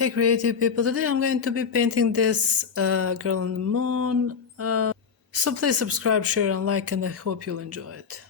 Hey creative people, today I'm going to be painting this girl on the moon. So please subscribe, share and like, and I hope you'll enjoy it.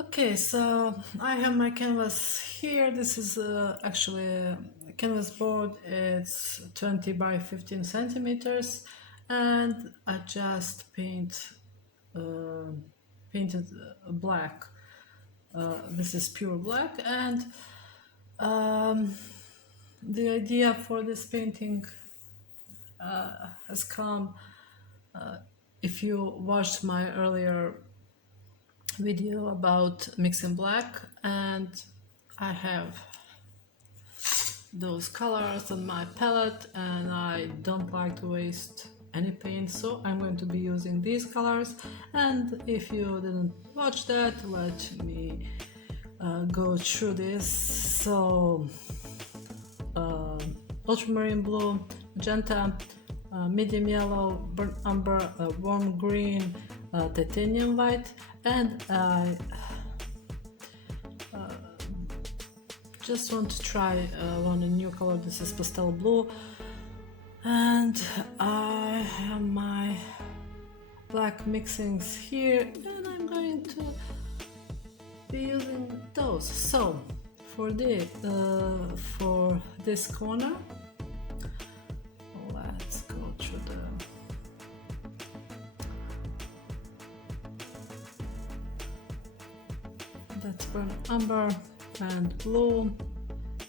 Okay, so I have my canvas here. This is actually a canvas board. It's 20 by 15 centimeters, and I just painted black. This is pure black, and the idea for this painting has come if you watched my earlier video about mixing black, and I have those colors on my palette and I don't like to waste any paint, so I'm going to be using these colors. And if you didn't watch that, let me go through this. So Ultramarine Blue, Magenta, medium yellow, burnt umber, warm green, titanium white, and I just want to try one new color. This is Pastel Blue, and I have my black mixings here, and I'm going to be using those. So for this corner, let's go through that's burnt umber and blue,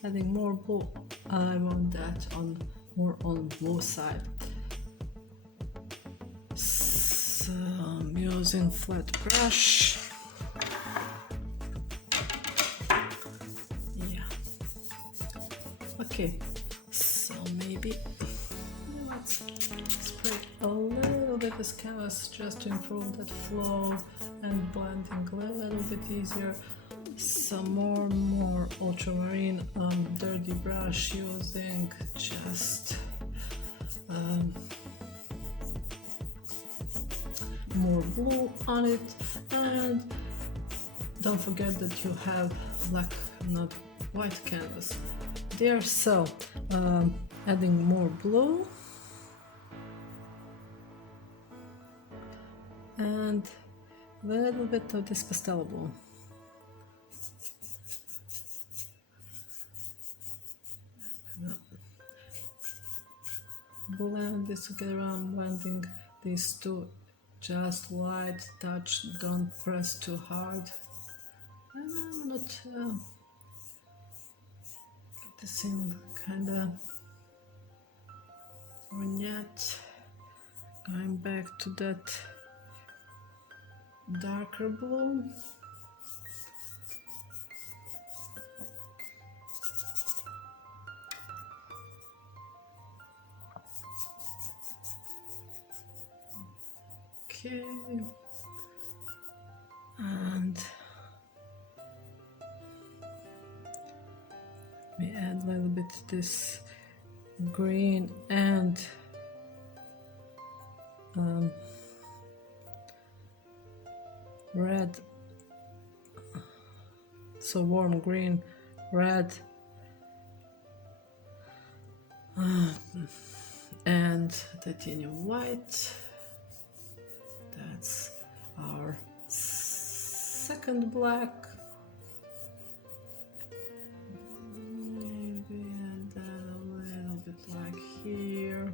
adding more blue. I want that more on blue side. So I'm using flat brush. Yeah. Okay. So maybe let's spray a little bit this canvas just to improve that flow and blending a little bit easier. Some more ultramarine dirty brush, using just more blue on it, and don't forget that you have black, not white canvas there. So adding more blue and a little bit of this pastel blue. Blend this together. I'm blending these two, just light touch, don't press too hard. And I'm not get this in kind of vignette. Going back to that darker blue. Okay, and we add a little bit this green and red, so warm green, red, and titanium white. That's our second black. Maybe add that a little bit like here.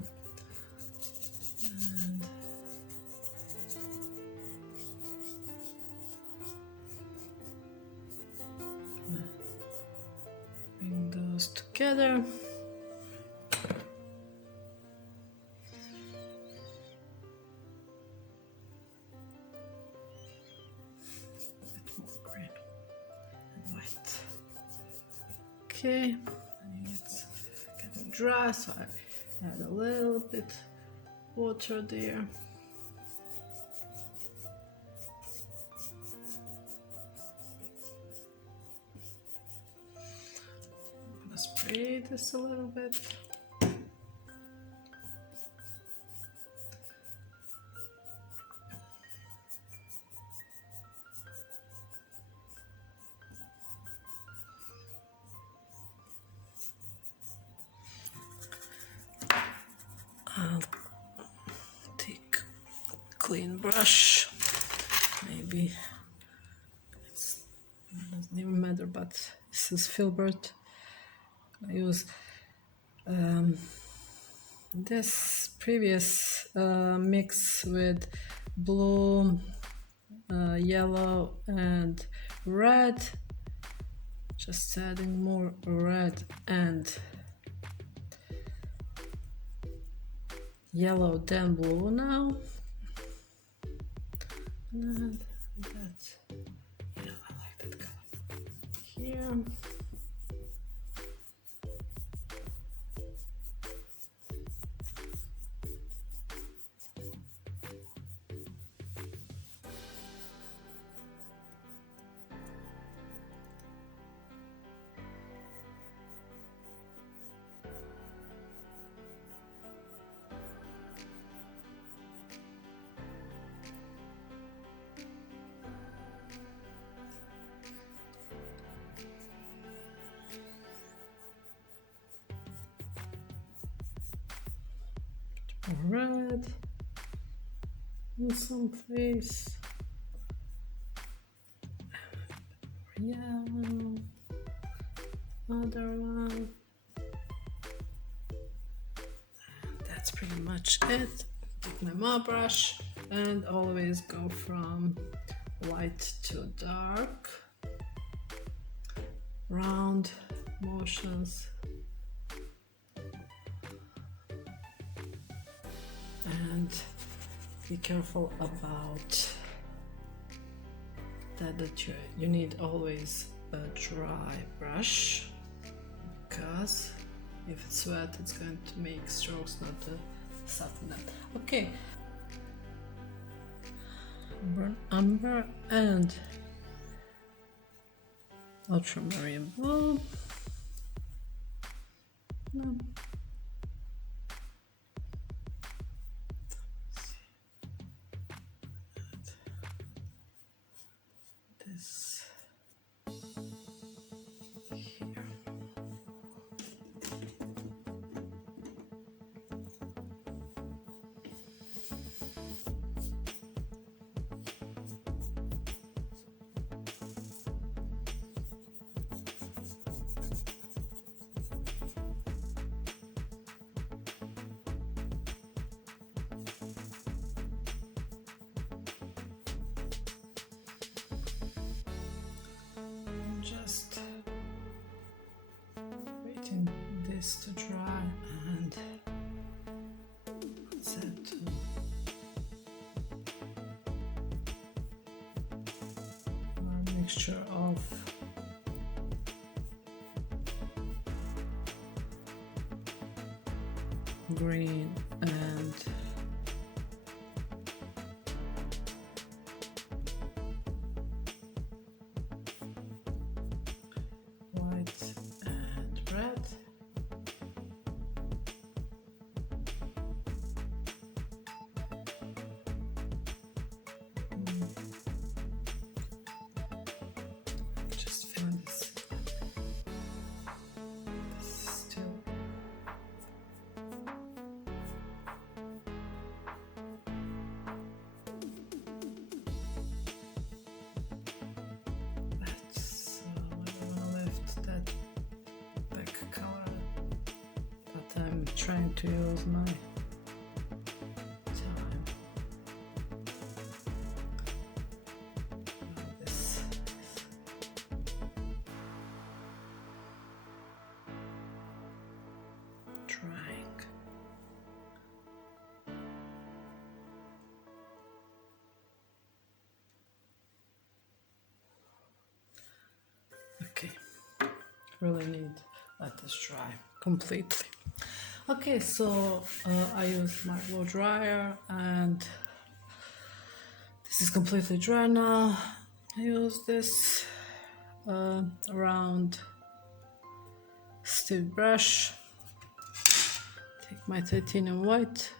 And bring those together. Okay, it's getting dry, so I add a little bit water there. I'm gonna spray this a little bit. clean brush. Maybe it doesn't even matter, but this is Filbert. I use this previous mix with blue, yellow and red. Just adding more red and yellow than blue now. And that, yeah, I like that color. Here. Red in some place, yellow, other one. That's pretty much it. Take my mop brush and always go from light to dark. Round motions. And be careful about that you need always a dry brush, because if it's wet it's going to make strokes, not to soften them. Okay, burn umber and ultramarine blue. No. This here. Just waiting this to dry and set to a mixture of green and white and red. Just feeling this. Still. I'm trying to use my time. This drying. Okay, really need let this dry completely. Okay, so I use my blow dryer and this is completely dry now. I use this round stiff brush. Take my titanium white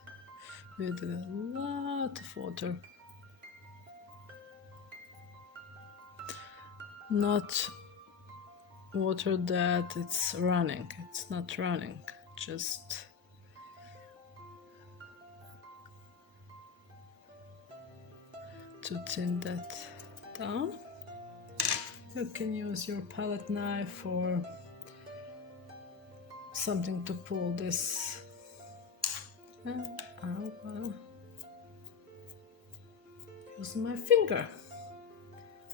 with a lot of water. Not water that it's running, it's not running. Just to thin that down. You can use your palette knife or something to pull this. And I'm gonna use my finger.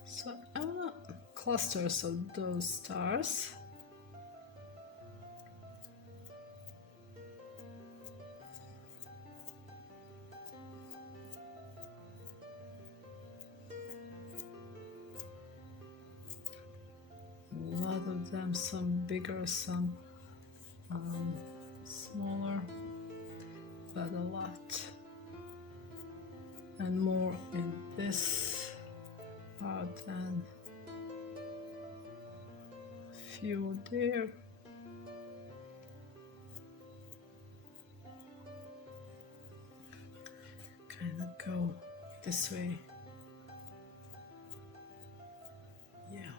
So I'm gonna clusters of those stars. A lot of them, some bigger, some smaller, but a lot. And more in this part and few there. Kind of go this way. Yeah.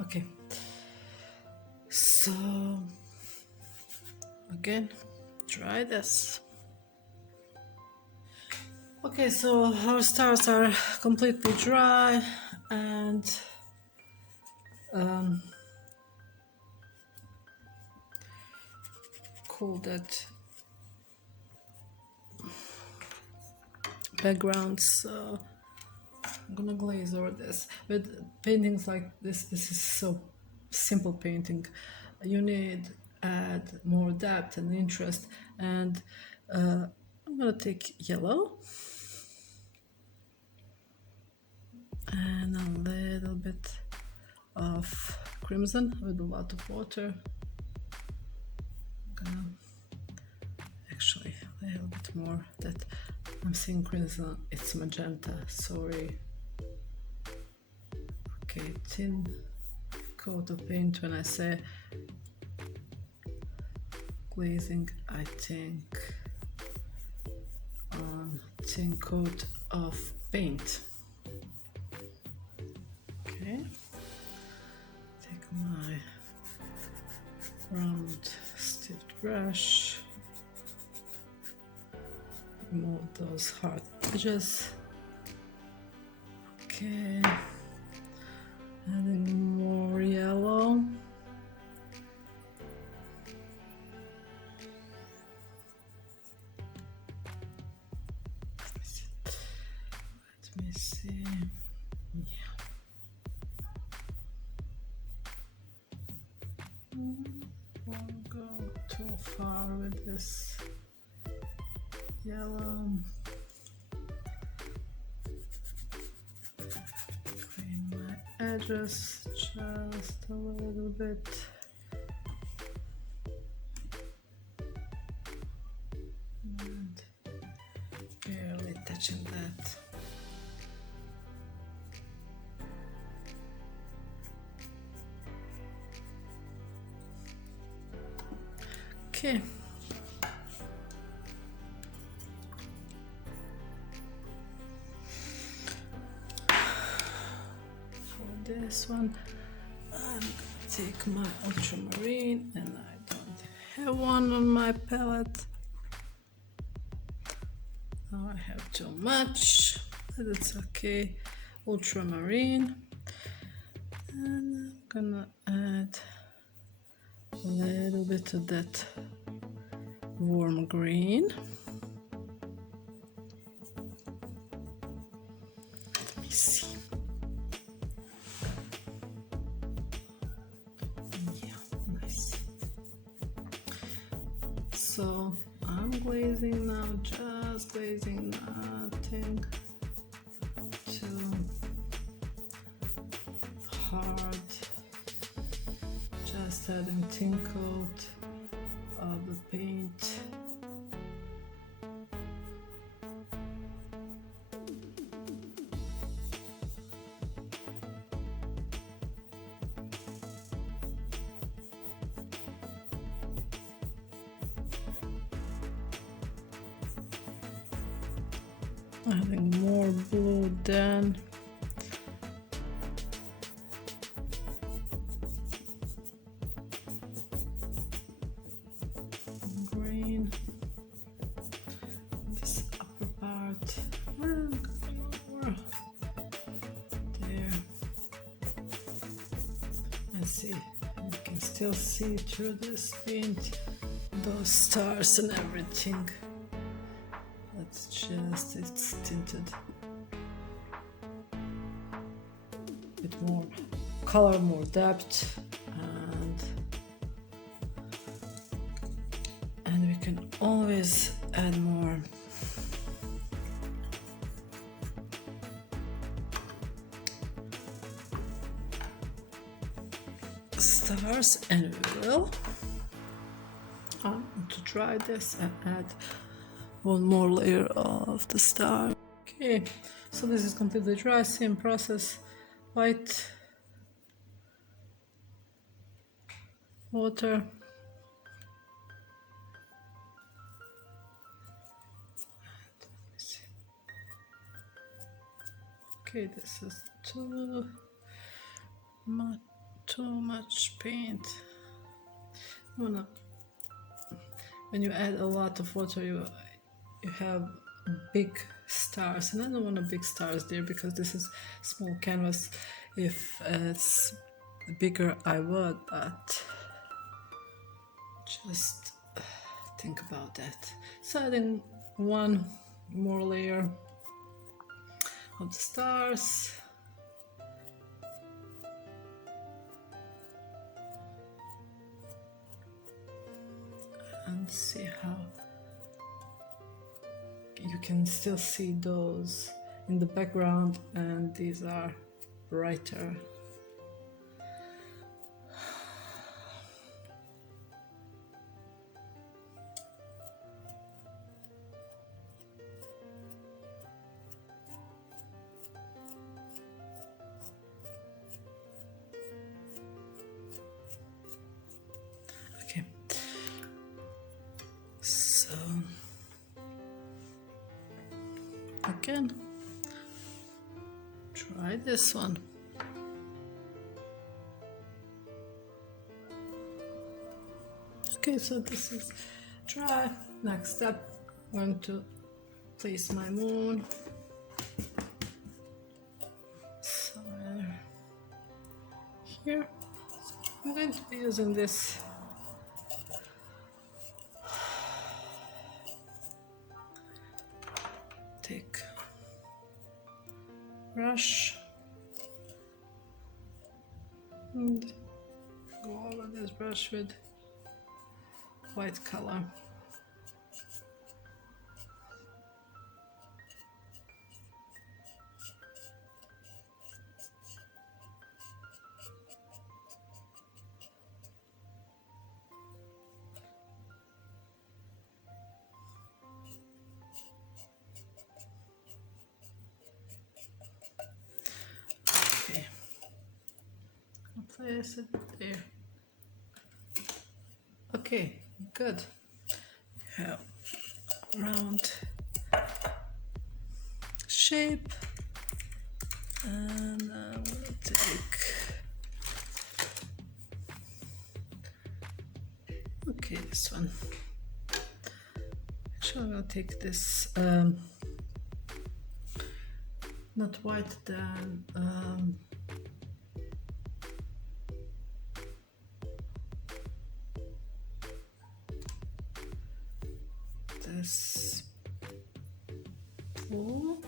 Okay. So again, try this. Okay, so our stars are completely dry and cool that background. So I'm gonna glaze over this. With paintings like this is so simple painting. You need add more depth and interest, and I'm gonna take yellow and a little bit of crimson with a lot of water. I'm gonna actually a little bit more. That I'm seeing crimson, it's magenta, sorry. Okay, thin coat of paint. When I say glazing, I think on thin coat of paint. Okay, take my round stiffed brush, remove those hard edges. Okay, adding more yellow. Let me see. Yeah. Won't go too far with this yellow. Clean my edges just a little bit. And barely touching that. Okay. For this one, I'm gonna take my ultramarine, and I don't have one on my palette. Now I have too much, but it's okay. Ultramarine, and I'm gonna add a little bit of that warm green. Let me see. Yeah, nice. So I'm glazing now, just glazing, nothing too hard. Just adding thin coat of the paint. Adding more blue then. still see through this paint those stars and everything. That's just, it's tinted with more color, more depth, and we can always add more. Stars, and we will to try this and add one more layer of the star. Okay, so this is completely dry. Same process: white, water, okay, this is too much paint. When you add a lot of water, you have big stars, and I don't want big stars there because this is small canvas. If it's bigger, I would, but just think about that. So adding one more layer of the stars. And see how you can still see those in the background, and these are brighter. Okay. So again, try this one. Okay, so this is dry. Next step, I'm going to place my moon somewhere here. So I'm going to be using this thick brush and go over this brush with white color. Okay, I'll place it there. Okay, good. Have round shape, and I'm gonna take, okay, this one. Actually, I'm gonna take this not white, then this blue.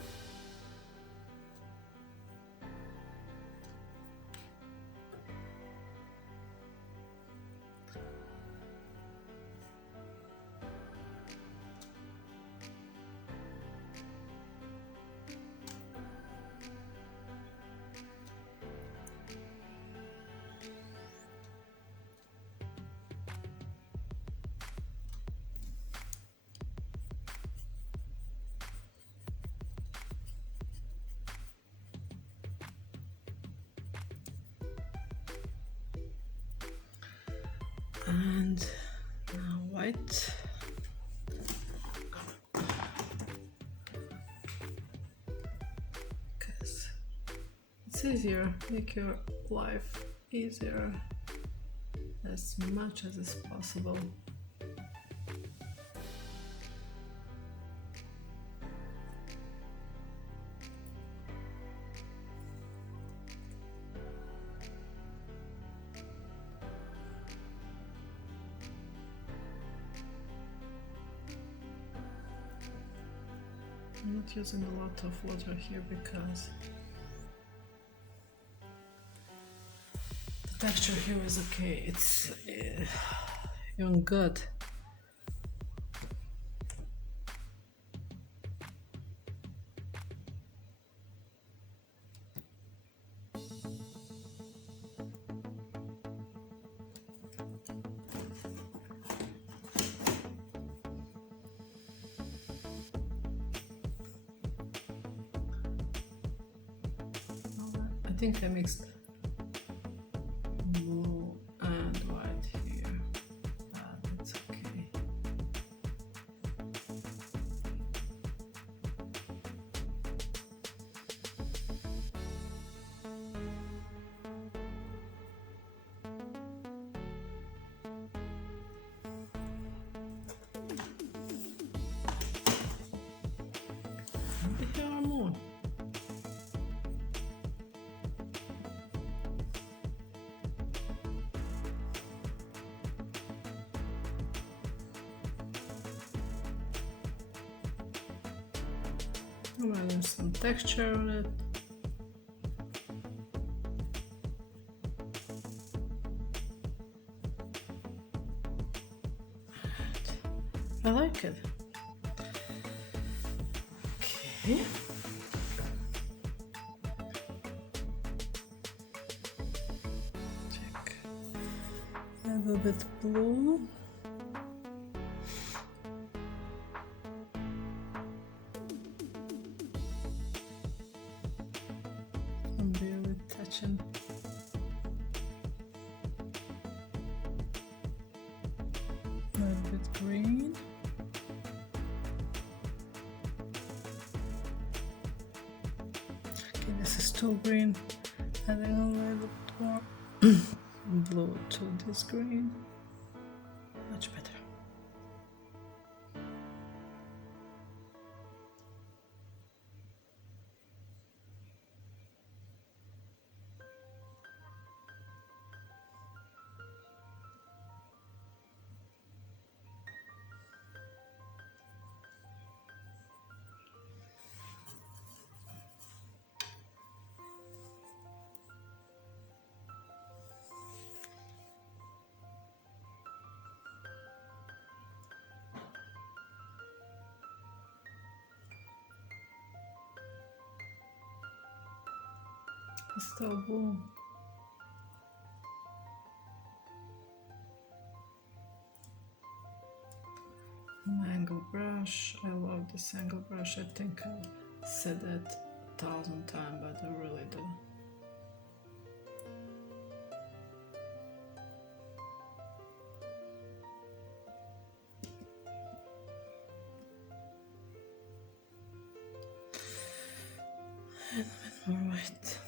And now white. Because it's easier, make your life easier as much as is possible. I'm not using a lot of water here because the texture here is okay. It's even good. I think I mixed blue and white here. That's okay. Here are more. I'm adding some texture on it. I like it. Okay. Check. A little bit blue. I'm barely touching. A little bit green. Okay, this is too green. Adding a little bit more blue to this green. Much better. Pastel Blue. Angle brush. I love this angle brush. I think I said that 1,000 times, but I really do. And a bit more white.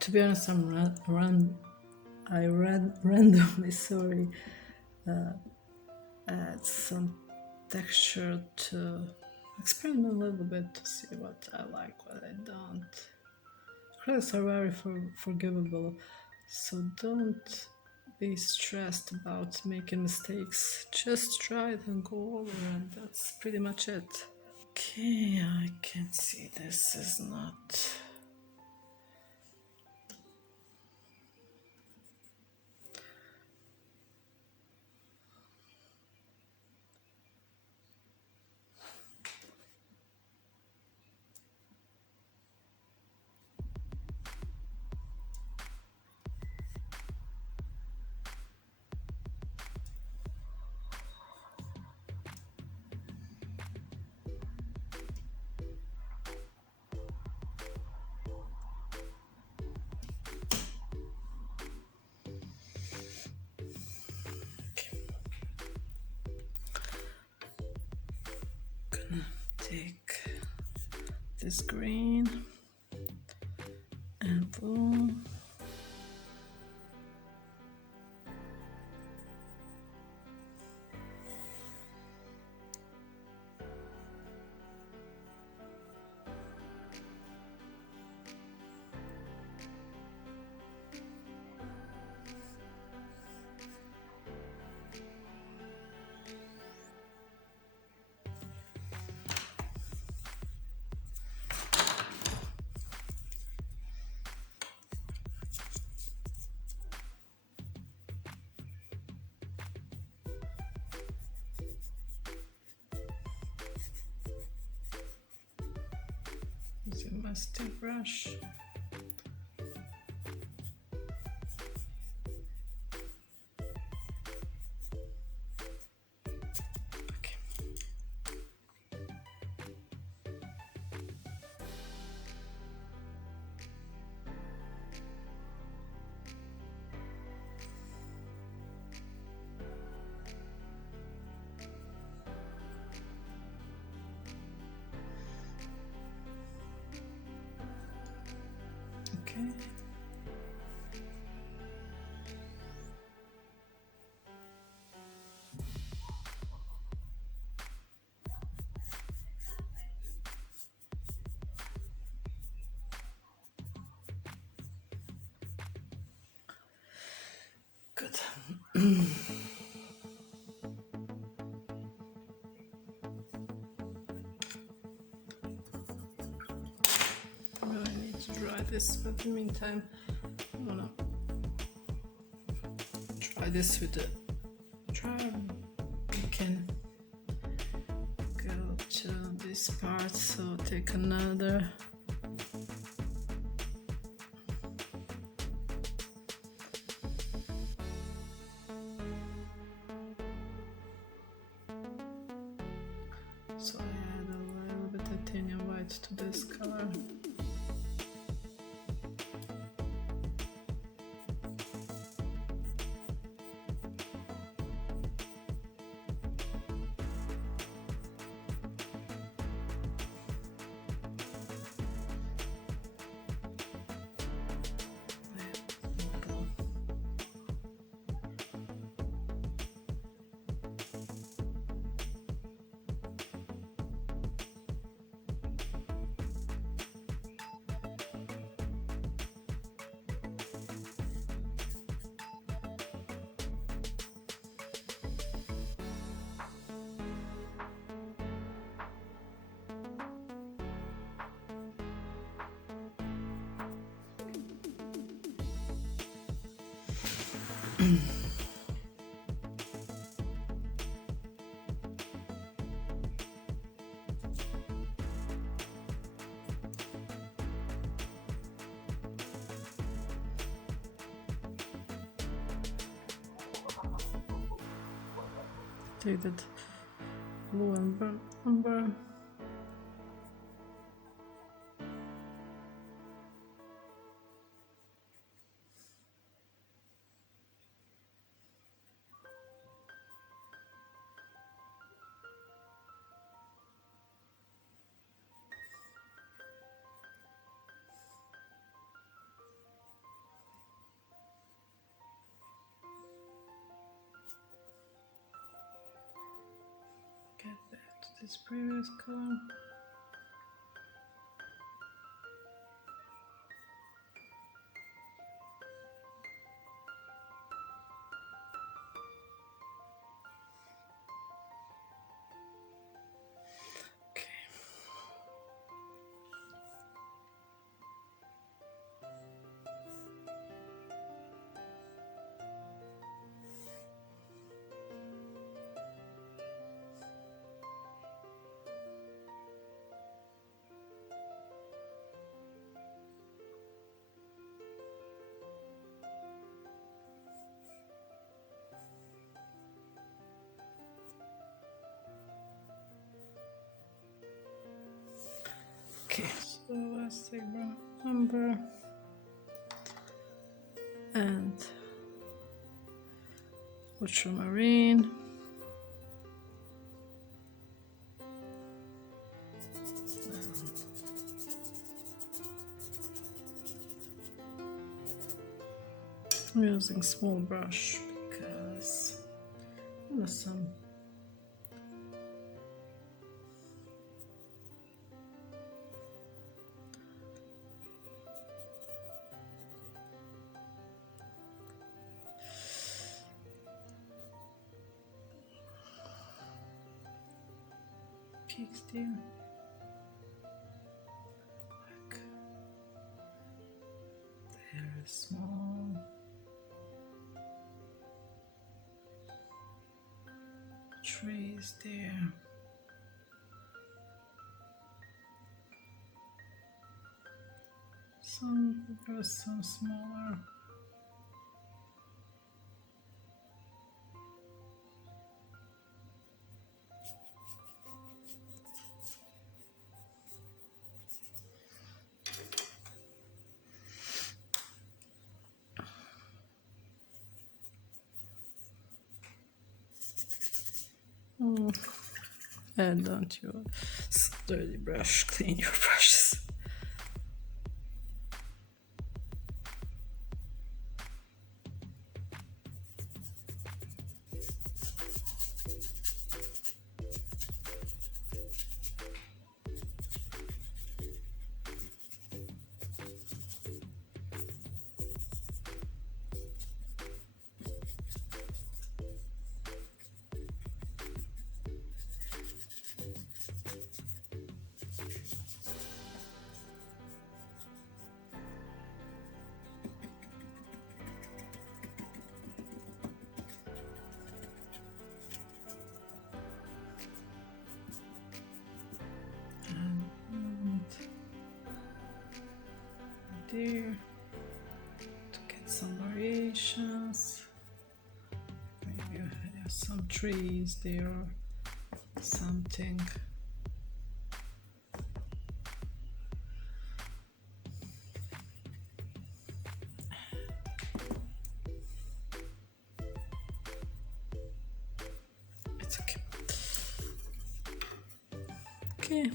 To be honest, I randomly, sorry, add some texture to experiment a little bit to see what I like, what I don't. Acrylics are very forgivable, so don't be stressed about making mistakes. Just try it and go over, and that's pretty much it. Okay, I can see this is not. take this green and blue. Using my stick brush. Okay. Okay. Good. I need to dry this, but in the meantime, I'm gonna try this with the dryer. You can go to this part, so take another. So I add a little bit titanium white to this color. Take that blue and umber. Get back to this previous color. Okay, so let's take brown umber and ultramarine. I'm using small brush because there's some peaks there. Like there is small trees there. There's some smaller. And don't you dirty brush clean your brushes. There to get some variations. Maybe there's some trees there, something. It's okay. Okay.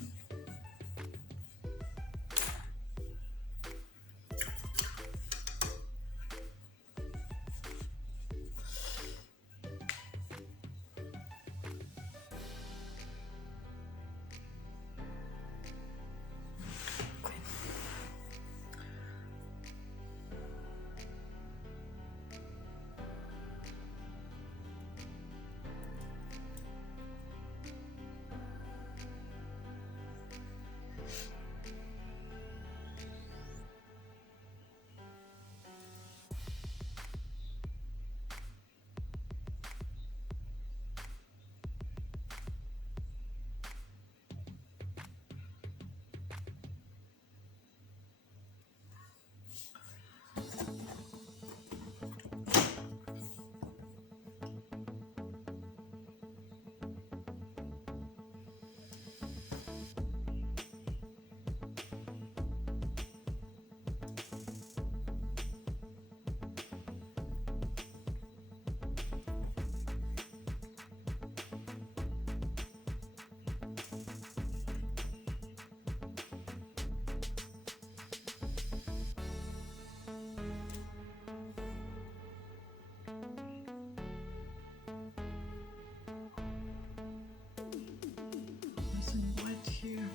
Here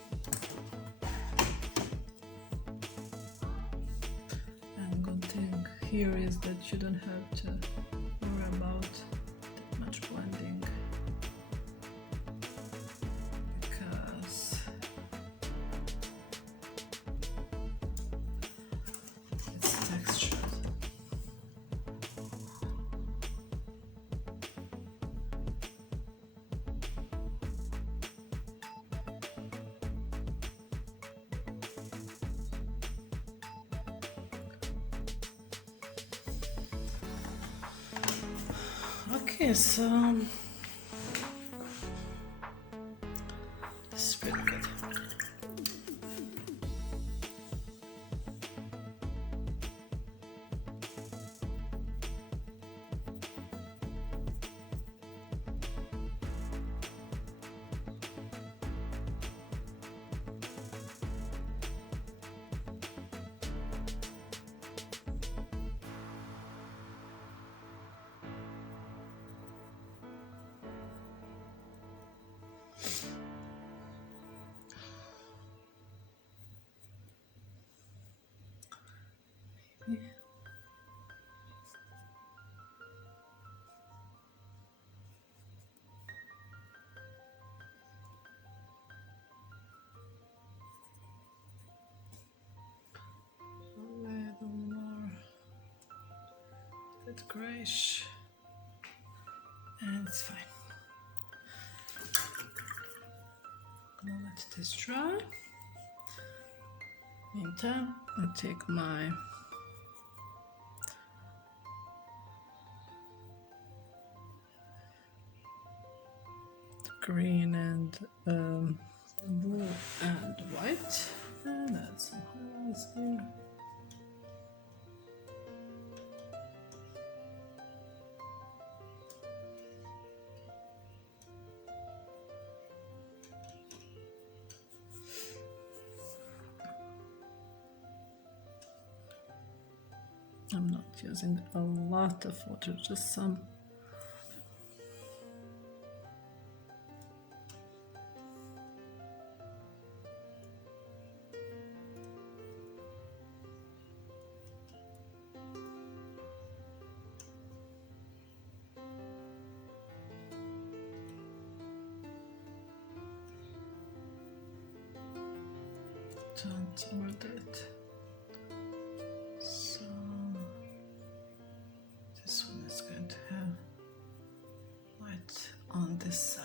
and good thing here is that you don't have to worry about that much blending because it's textured. Okay, so this is pretty good. bit grayish, and it's fine. I'm gonna let this dry. Meantime, I take my green and blue and white, and add some highlights there. I'm not using a lot of water, just some. Don't overdo it. So this one is going to have white on this side.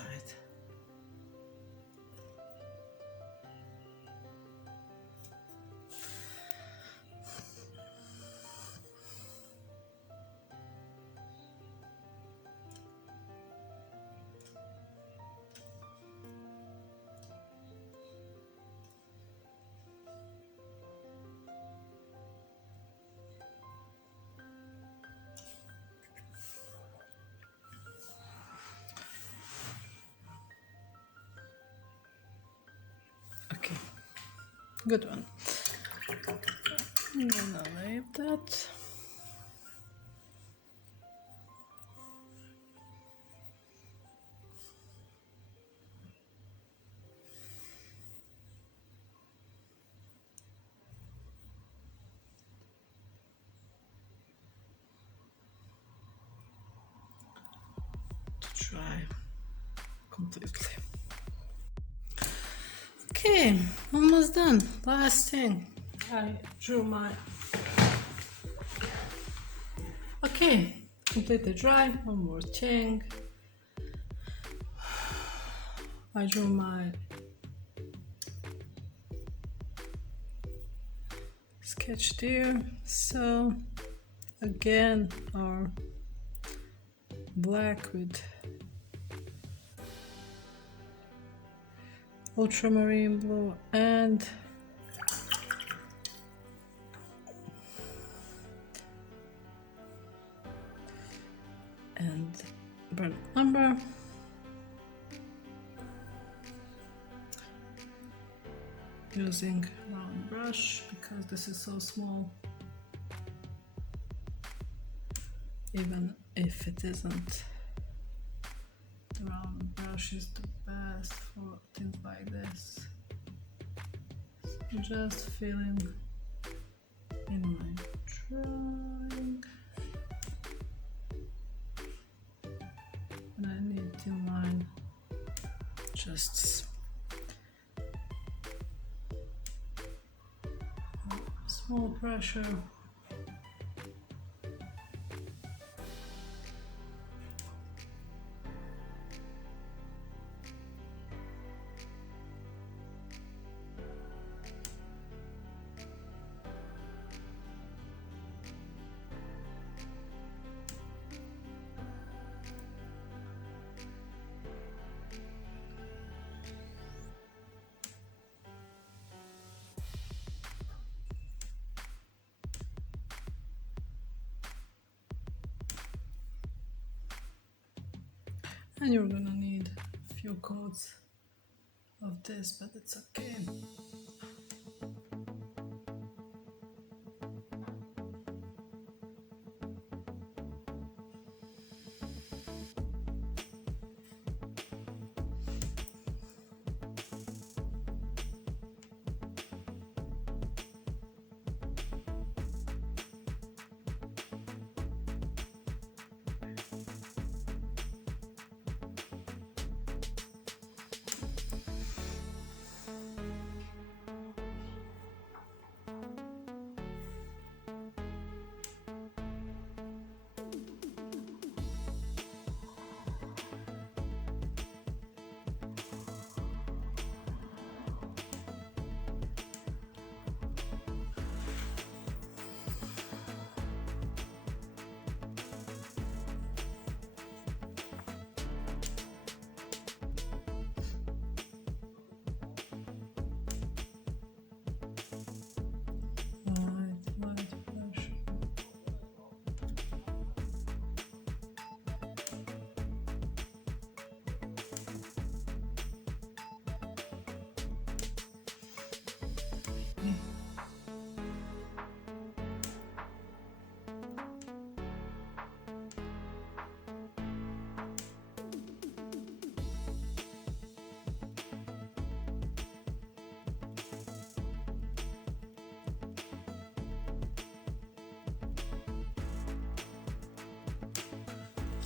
Okay, good one. I'm gonna leave that. To dry completely. Okay, almost done. Last thing, I drew my. Okay, completely dry. One more thing. I drew my sketch there. So again, our black with ultramarine blue and burnt umber. Using round brush because this is so small, even if it isn't. The round brush is the best for things like this. So just filling in my drawing, and I need to line just small pressure. And you're gonna need a few coats of this, but it's okay.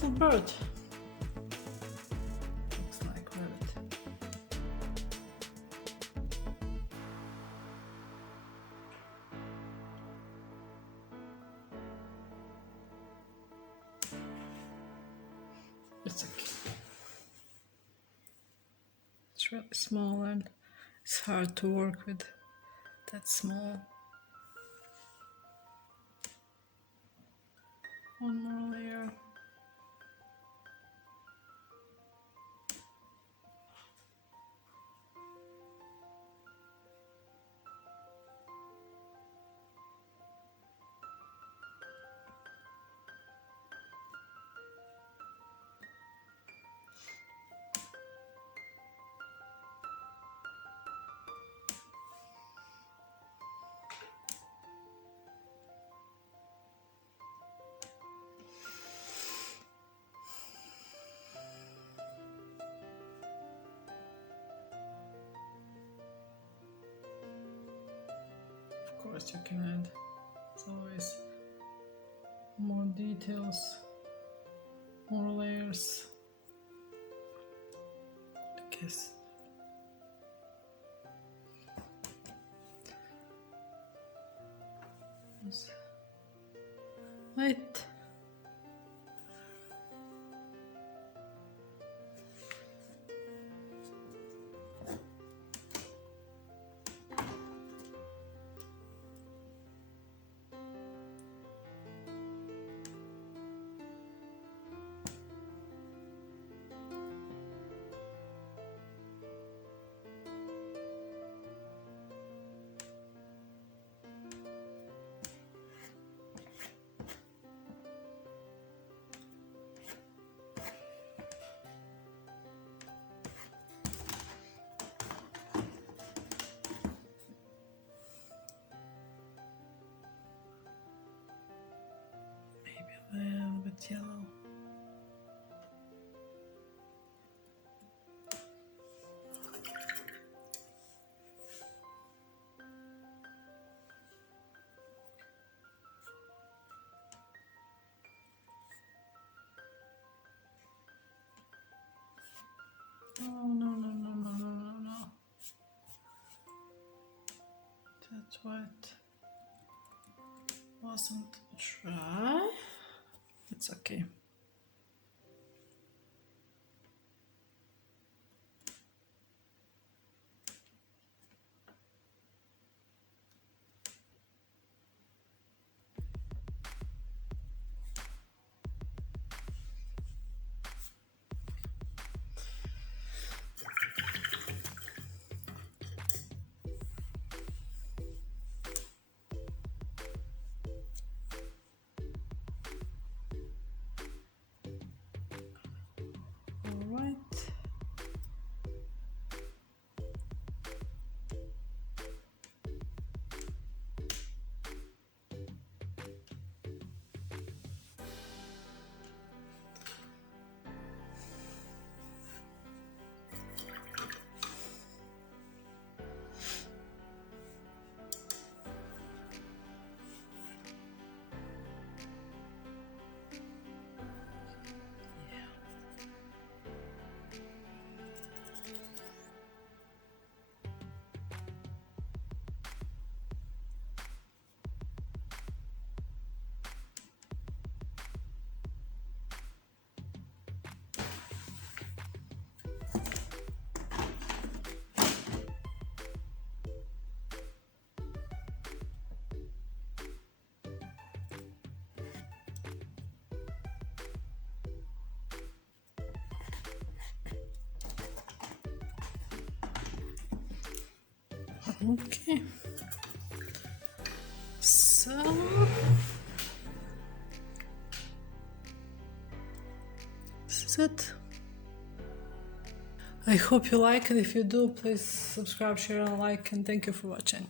little bird. Looks like rabbit. It's okay. It's really small and it's hard to work with that small. One more layer. Of course you can add, it's always more details, more layers. I guess. Wait. A little bit yellow. Oh no. That white wasn't dry. It's okay. All right. Okay. So this is it. I hope you like it. If you do, please subscribe, share and like, and thank you for watching.